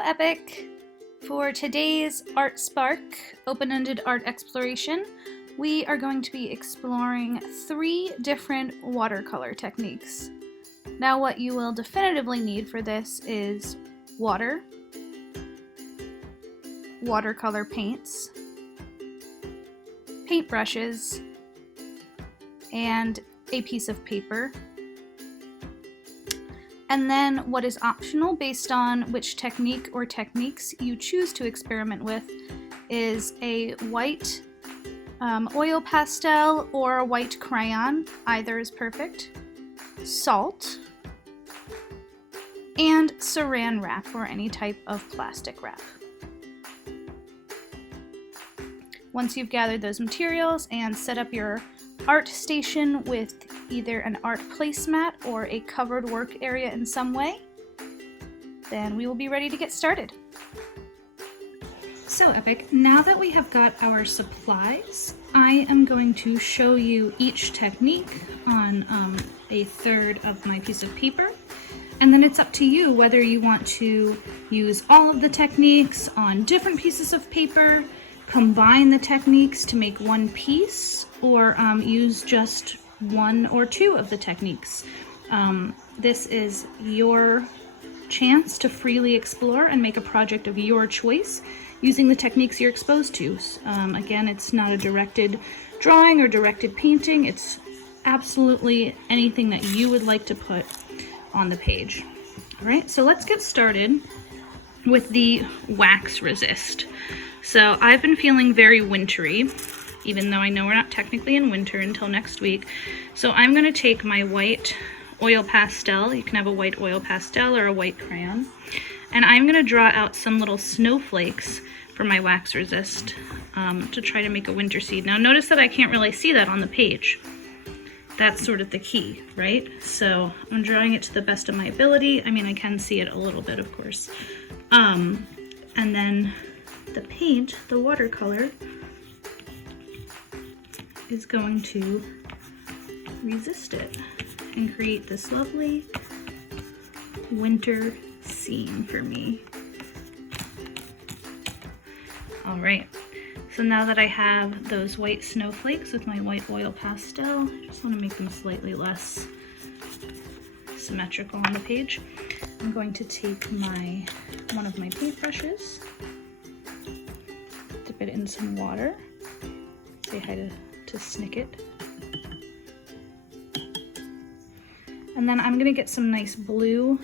Hello, Epic! For today's Art Spark, open-ended art exploration, we are going to be exploring 3 different watercolor techniques. Now what you will definitively need for this is water, watercolor paints, paintbrushes, and a piece of paper. And then what is optional based on which technique or techniques you choose to experiment with is a white oil pastel or a white crayon, either is perfect, salt, and Saran wrap or any type of plastic wrap. Once you've gathered those materials and set up your art station with either an art placemat or a covered work area in some way, then we will be ready to get started. So Epic, now that we have got our supplies, I am going to show you each technique on a third of my piece of paper, and then it's up to you whether you want to use all of the techniques on different pieces of paper, combine the techniques to make one piece, or use just 1 or 2 of the techniques. This is your chance to freely explore and make a project of your choice using the techniques you're exposed to. Again, it's not a directed drawing or directed painting. It's absolutely anything that you would like to put on the page. All right, so let's get started with the wax resist. So I've been feeling very wintry, even though I know we're not technically in winter until next week. So I'm going to take my white oil pastel, you can have a white oil pastel or a white crayon, and I'm going to draw out some little snowflakes for my wax resist to try to make a winter seed. Now notice that I can't really see that on the page. That's sort of the key, right? So I'm drawing it to the best of my ability. I mean, I can see it a little bit, of course. And then the paint, the watercolor, is going to resist it and create this lovely winter scene for me. All right, so now that I have those white snowflakes with my white oil pastel, I just want to make them slightly less symmetrical on the page. I'm going to take one of my paintbrushes, dip it in some water, say hi to Snicket. And then I'm gonna get some nice blue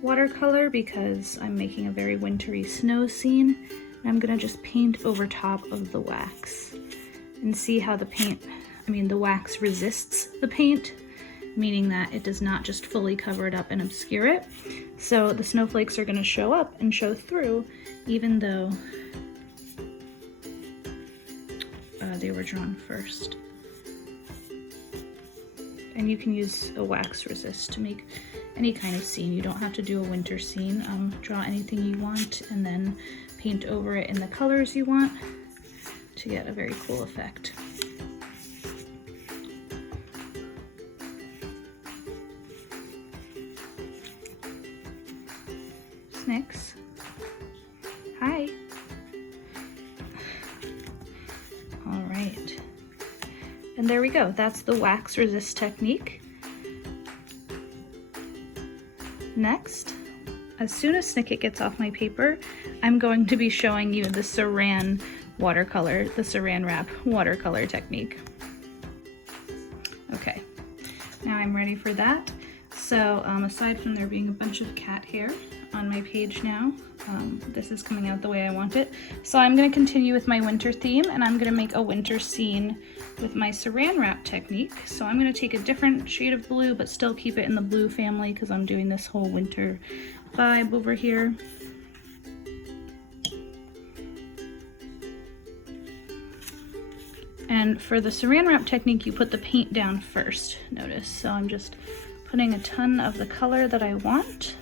watercolor because I'm making a very wintry snow scene. And I'm gonna just paint over top of the wax and see how the wax resists the paint, meaning that it does not just fully cover it up and obscure it. So the snowflakes are gonna show up and show through even though they were drawn first. And you can use a wax resist to make any kind of scene. You don't have to do a winter scene. Draw anything you want and then paint over it in the colors you want to get a very cool effect. Snicks. Hi. All right. And there we go. That's the wax resist technique. Next, as soon as Snicket gets off my paper, I'm going to be showing you the Saran watercolor, the Saran wrap watercolor technique. Okay, now I'm ready for that. So aside from there being a bunch of cat hair on my page now, this is coming out the way I want it. So I'm going to continue with my winter theme, and I'm going to make a winter scene with my Saran wrap technique. So I'm going to take a different shade of blue, but still keep it in the blue family because I'm doing this whole winter vibe over here. And for the Saran wrap technique, you put the paint down first, notice. So I'm just putting a ton of the color that I want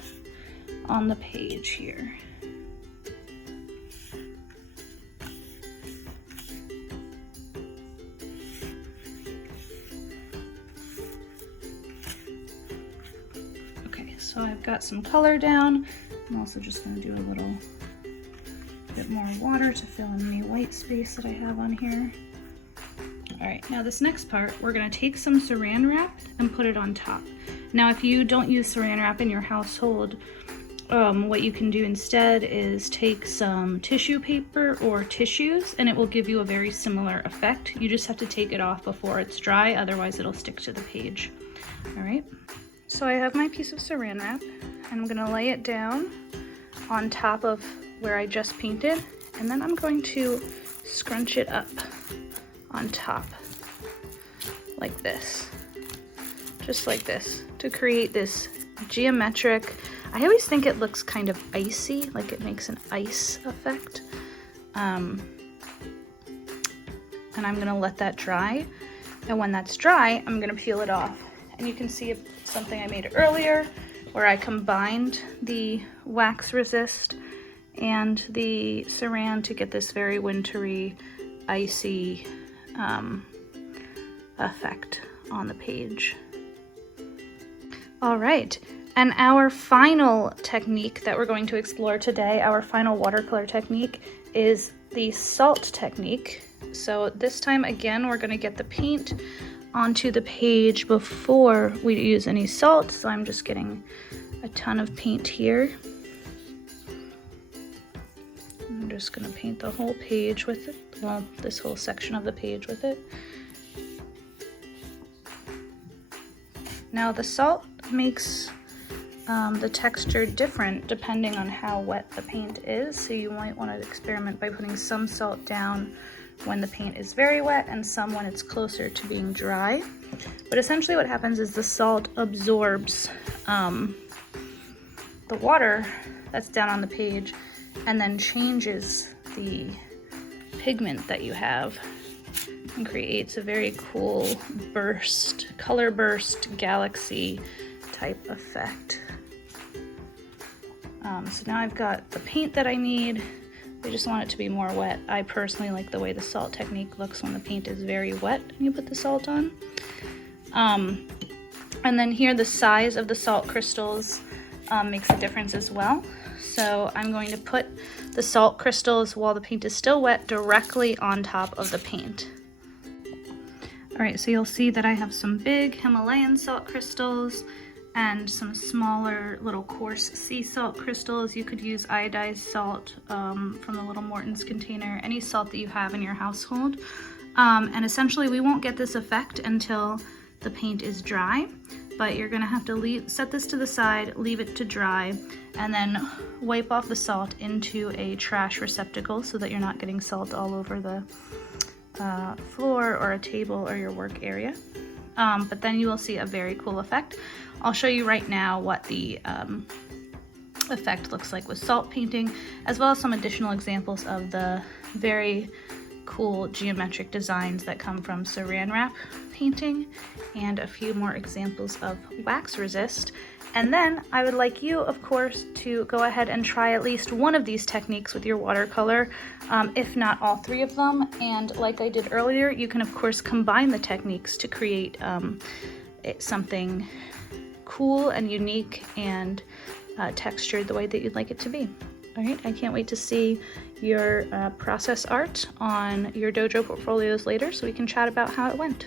on the page here. So I've got some color down. I'm also just going to do a little bit more water to fill in any white space that I have on here. All right, now this next part, we're going to take some Saran wrap and put it on top. Now, if you don't use Saran wrap in your household, what you can do instead is take some tissue paper or tissues, and it will give you a very similar effect. You just have to take it off before it's dry, otherwise it'll stick to the page. All right, so I have my piece of Saran wrap, and I'm gonna lay it down on top of where I just painted, and then I'm going to scrunch it up on top like this, just like this, to create this geometric. I always think it looks kind of icy, like it makes an ice effect. And I'm gonna let that dry. And when that's dry, I'm gonna peel it off. And you can see something I made earlier where I combined the wax resist and the Saran to get this very wintry, icy effect on the page. All right. And our final technique that we're going to explore today, our final watercolor technique, is the salt technique. So this time, again, we're going to get the paint onto the page before we use any salt. So I'm just getting a ton of paint here. I'm just going to paint the whole page with it, well, this whole section of the page with it. Now the salt makes the texture different depending on how wet the paint is, so you might want to experiment by putting some salt down when the paint is very wet and some when it's closer to being dry. But essentially what happens is the salt absorbs the water that's down on the page and then changes the pigment that you have and creates a very cool burst, color burst, galaxy type effect. So now I've got the paint that I need. I just want it to be more wet. I personally like the way the salt technique looks when the paint is very wet and you put the salt on. And then here the size of the salt crystals makes a difference as well. So I'm going to put the salt crystals while the paint is still wet directly on top of the paint. All right, so you'll see that I have some big Himalayan salt crystals and some smaller little coarse sea salt crystals. You could use iodized salt from the little Morton's container, any salt that you have in your household. And essentially we won't get this effect until the paint is dry, but you're gonna have to set this to the side, leave it to dry, and then wipe off the salt into a trash receptacle so that you're not getting salt all over the floor or a table or your work area. But then you will see a very cool effect. I'll show you right now what the effect looks like with salt painting, as well as some additional examples of the very cool geometric designs that come from Saran wrap painting, and a few more examples of wax resist. And then I would like you, of course, to go ahead and try at least one of these techniques with your watercolor, if not all three of them. And like I did earlier, you can of course combine the techniques to create something cool and unique and textured the way that you'd like it to be. All right, I can't wait to see your process art on your dojo portfolios later so we can chat about how it went.